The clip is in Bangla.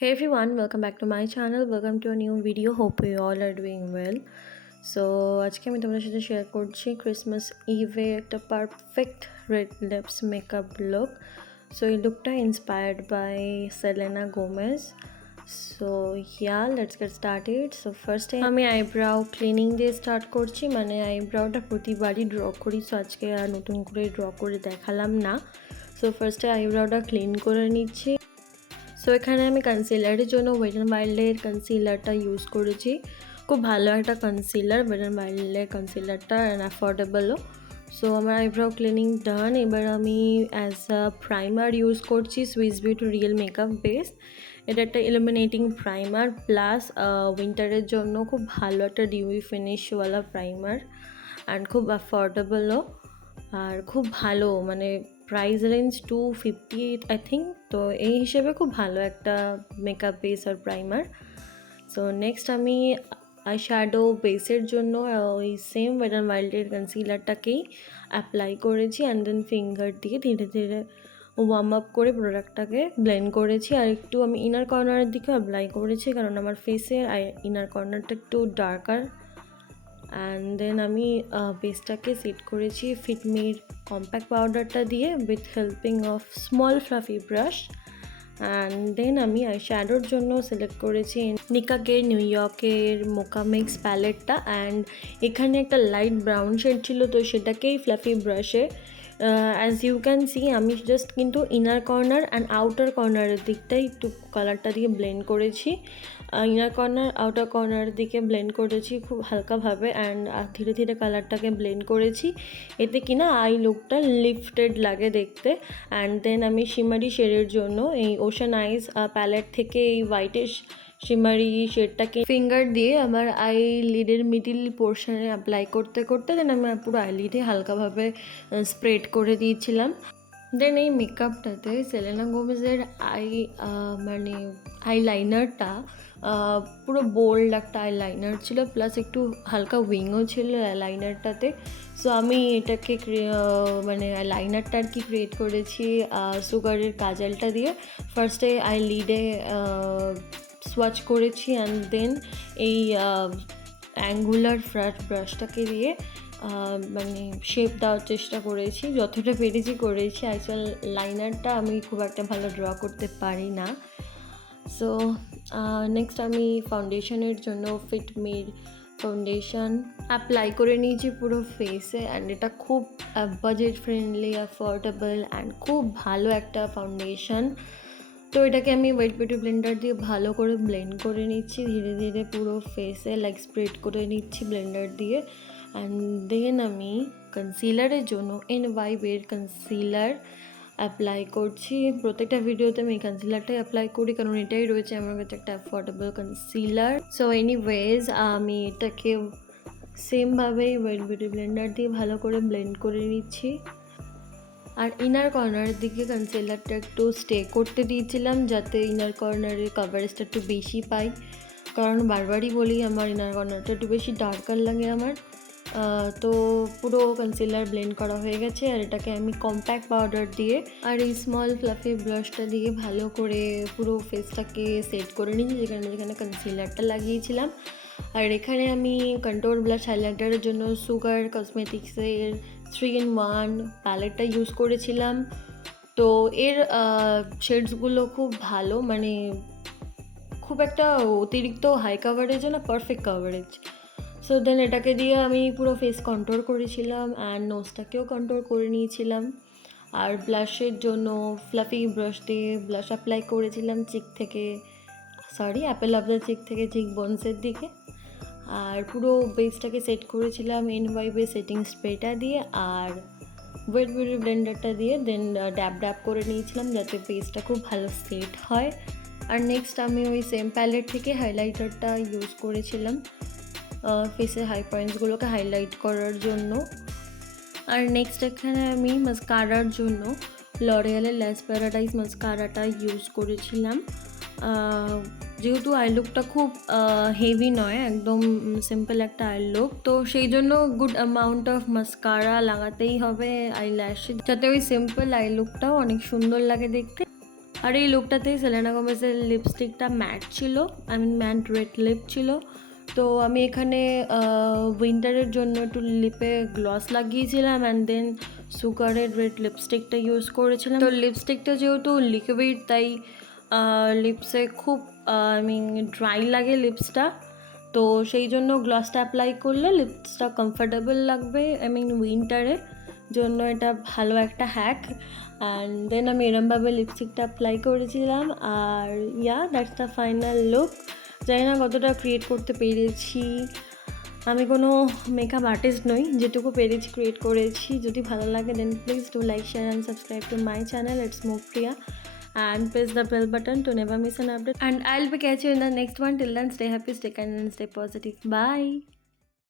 Hey everyone, welcome back to my channel. Welcome to a new video. Hope you all are doing well. So আজকে আমি তোমাদের সাথে শেয়ার করছি ক্রিসমাস ইভে একটা perfect red lips makeup look. So এই লুকটা inspired by Selena Gomez. So yeah, let's get started. So ফার্স্টে আমি আইব্রাউ ক্লিনিং দিয়ে স্টার্ট করছি, মানে আইব্রাউটা প্রতিবারই ড্র করি, সো আজকে আর নতুন করে ড্র করে দেখালাম না। সো ফার্স্টে আইব্রাউটা ক্লিন করে নিচ্ছি। সো এখানে আমি কনসিলারের জন্য ওয়েট অ্যান্ড ওয়াইল্ডের কনসিলারটা ইউজ করেছি। খুব ভালো একটা কনসিলার, ওয়েট অ্যান্ড ওয়াইল্ডের কনসিলারটা অ্যান্ড অ্যাফোর্ডেবলও। সো আমার আইব্রাউ ক্লিনিং ডান। এবার আমি অ্যাজ আ প্রাইমার ইউজ করছি Swiss beauty real makeup base. এটা একটা ইলুমিনেটিং প্রাইমার প্লাস উইন্টারের জন্য খুব ভালো একটা ডিউই ফিনিশওয়ালা প্রাইমার অ্যান্ড খুব অ্যাফোর্ডেবলও আর খুব ভালো, মানে প্রাইস রেঞ্জ 250 আই থিঙ্ক। তো এই হিসেবে খুব ভালো একটা মেকআপ বেস আর প্রাইমার। সো নেক্সট আমি আই শ্যাডো বেসের জন্য ওই সেম ওয়েট অ্যান্ড ওয়াইল্ডের কনসিলারটাকেই অ্যাপ্লাই করেছি অ্যান্ড দেন ফিঙ্গার দিয়ে ধীরে ধীরে ওয়ার্ম আপ করে প্রোডাক্টটাকে ব্লেন্ড করেছি। আর একটু আমি ইনার কর্নারের দিকেও অ্যাপ্লাই করেছি, কারণ আমার ফেসের ইনার কর্নারটা একটু ডার্কার। অ্যান্ড দেন আমি বেসটাকে সেট করেছি ফিটমির কম্প্যাক্ট পাউডারটা দিয়ে with helping of small fluffy brush. And then আমি আই শ্যাডোর জন্য সিলেক্ট করেছি নিকাকের নিউ ইয়র্কের মোকা মিক্স প্যালেটটা। অ্যান্ড এখানে একটা লাইট ব্রাউন শেড ছিল, তো সেটাকেই ফ্লাফি ব্রাশে অ্যাজ ইউ ক্যান সি আমি জাস্ট কিন্তু ইনার কর্নার অ্যান্ড আউটার কর্নারের দিকটাই একটু কালারটা দিয়ে ব্লেন্ড করেছি। ইনার কর্নার আউটার কর্নারের দিকে ব্লেন্ড করেছি খুব হালকাভাবে অ্যান্ড ধীরে ধীরে কালারটাকে ব্লেন্ড করেছি, এতে কিনা আই লুকটা লিফটেড লাগে দেখতে। অ্যান্ড দেন আমি শিমারি শেডের জন্য এই ওশান আইস প্যালেট থেকে এই হোয়াইটিশ শিমারি শেডটাকে ফিঙ্গার দিয়ে আমার আই লিডের মিডিল পোর্শনে অ্যাপ্লাই করতে করতে দেন আমি পুরো আই লিডে হালকাভাবে স্প্রেড করে দিয়েছিলাম। দেন এই মেকআপটাতে সেলেনা গোমেজের মানে আইলাইনারটা পুরো বোল্ড একটা আইলাইনার ছিল, প্লাস একটু হালকা উইংও ছিল আইলাইনারটাতে। সো আমি এটাকে মানে আইলাইনারটা আর কি ক্রিয়েট করেছি সুগারের কাজলটা দিয়ে। ফার্স্টে আই লিডে সোয়াচ করেছি অ্যান্ড দেন এই অ্যাঙ্গুলার ফ্ল্যাট ব্রাশটাকে দিয়ে মানে শেপ দেওয়ার চেষ্টা করেছি, যতটা পেরেছি করেছি। অ্যাকচুয়াল লাইনারটা আমি খুব একটা ভালো ড্র করতে পারি না। সো নেক্সট আমি ফাউন্ডেশনের জন্য ফিটমির ফাউন্ডেশন অ্যাপ্লাই করে নিয়েছি পুরো ফেসে। অ্যান্ড এটা খুব বাজেট ফ্রেন্ডলি, অ্যাফোর্ডেবল অ্যান্ড খুব ভালো একটা ফাউন্ডেশন। তো এটাকে আমি ওয়েট বিউটি ব্লেন্ডার দিয়ে ভালো করে ব্লেন্ড করে নিচ্ছি ধীরে ধীরে পুরো ফেসে, লাইক স্প্রেড করে নিচ্ছি ব্লেন্ডার দিয়ে। অ্যান্ড দেন আমি কনসিলারের জন্য এনওয়াইবের কনসিলার অ্যাপ্লাই করছি। প্রত্যেকটা ভিডিওতে আমি এই কনসিলারটাই অ্যাপ্লাই করি, কারণ এটাই রয়েছে আমার কাছে একটা অ্যাফোর্ডেবল কনসিলার। সো এনিওয়েজ আমি এটাকে সেমভাবেই ওয়েট বিউটি ব্লেন্ডার দিয়ে ভালো করে ব্লেন্ড করে নিচ্ছি। আর ইনার কর্নারের দিকে কনসিলারটা একটু স্টে করতে দিয়েছিলাম, যাতে ইনার কর্নারের কভারেজটা একটু বেশি পাই, কারণ বারবারই বলি আমার ইনার কর্নারটা একটু বেশি ডার্কার লাগে আমার। তো পুরো কনসিলার ব্লেন্ড করা হয়ে গেছে, আর এটাকে আমি কম্প্যাক্ট পাউডার দিয়ে আর এই স্মল ফ্লাফি ব্রাশটা দিয়ে ভালো করে পুরো ফেসটাকে সেট করে নিয়েছি যেখানে যেখানে কনসিলারটা লাগিয়েছিলাম। আর এখানে আমি কন্ট্রোল ব্লাশ হাইলাইটারের জন্য সুগার কসমেটিক্সের 3-in-1 প্যালেটটা ইউজ করেছিলাম। তো এর শেডসগুলো খুব ভালো, মানে খুব একটা অতিরিক্ত হাই কাভারেজ না, পারফেক্ট কাভারেজ। সো দেন এটাকে দিয়ে আমি পুরো ফেস কন্ট্রোল করেছিলাম অ্যান্ড নোজটাকেও কন্ট্রোল করে নিয়েছিলাম। আর ব্লাশের জন্য ফ্লাফি ব্রাশ দিয়ে ব্লাশ অ্যাপ্লাই করেছিলাম অ্যাপেল অফ দ্য চিক থেকে চিক বোনসের দিকে। আর পুরো বেসটাকে সেট করেছিলাম এনওয়াইবে সেটিং স্প্রেটা দিয়ে আর ওয়েট বিউটি ব্লেন্ডারটা দিয়ে। দেন ড্যাব করে নিয়েছিলাম যাতে বেসটা খুব ভালো সেট হয়। আর নেক্সট আমি ওই সেম প্যালেট থেকে হাইলাইটারটা ইউজ করেছিলাম ফেসের হাই পয়েন্টসগুলোকে হাইলাইট করার জন্য। আর নেক্সট এখানে আমি মাস্কারার জন্য লরিয়ালের ল্যাশ প্যারাডাইস মাস্কারাটা ইউজ করেছিলাম। যেহেতু আই লুকটা খুব হেভি নয়, একদম সিম্পল একটা আই লুক, তো সেই জন্য গুড অ্যামাউন্ট অফ মাস্কারা লাগাতেই হবে আই ল্যাশে, যাতে ওই সিম্পল আই লুকটাও অনেক সুন্দর লাগে দেখতে। আর এই লুকটাতেই সেলেনা গোমেজের লিপস্টিকটা ম্যাট ছিল, I mean matte red lip ছিল। তো আমি এখানে উইন্টারের জন্য একটু লিপে গ্লস লাগিয়েছিলাম অ্যান্ড দেন সুগারের রেড লিপস্টিকটা ইউজ করেছিলাম। তো লিপস্টিকটা যেহেতু লিকুইড, তাই লিপসে খুব আই মিন ড্রাই লাগে লিপসটা। তো সেই জন্য গ্লসটা অ্যাপ্লাই করলে লিপসটা কমফর্টেবল লাগবে, আই মিন উইন্টারের জন্য এটা ভালো একটা হ্যাক। অ্যান্ড দেন আমি এরমভাবে লিপস্টিকটা অ্যাপ্লাই করেছিলাম। আর দ্যাটস দ্য ফাইনাল লুক। জানি না কতটা ক্রিয়েট করতে পেরেছি, আমি কোনো মেকআপ আর্টিস্ট নই, যেটুকু পেরেছি ক্রিয়েট করেছি। যদি ভালো লাগে then please do like, share and subscribe to my channel, it's move Priya, and press the bell button to never miss an update. And I'll be catching you in the next one. Till then, stay happy, stay kind, and stay positive. Bye.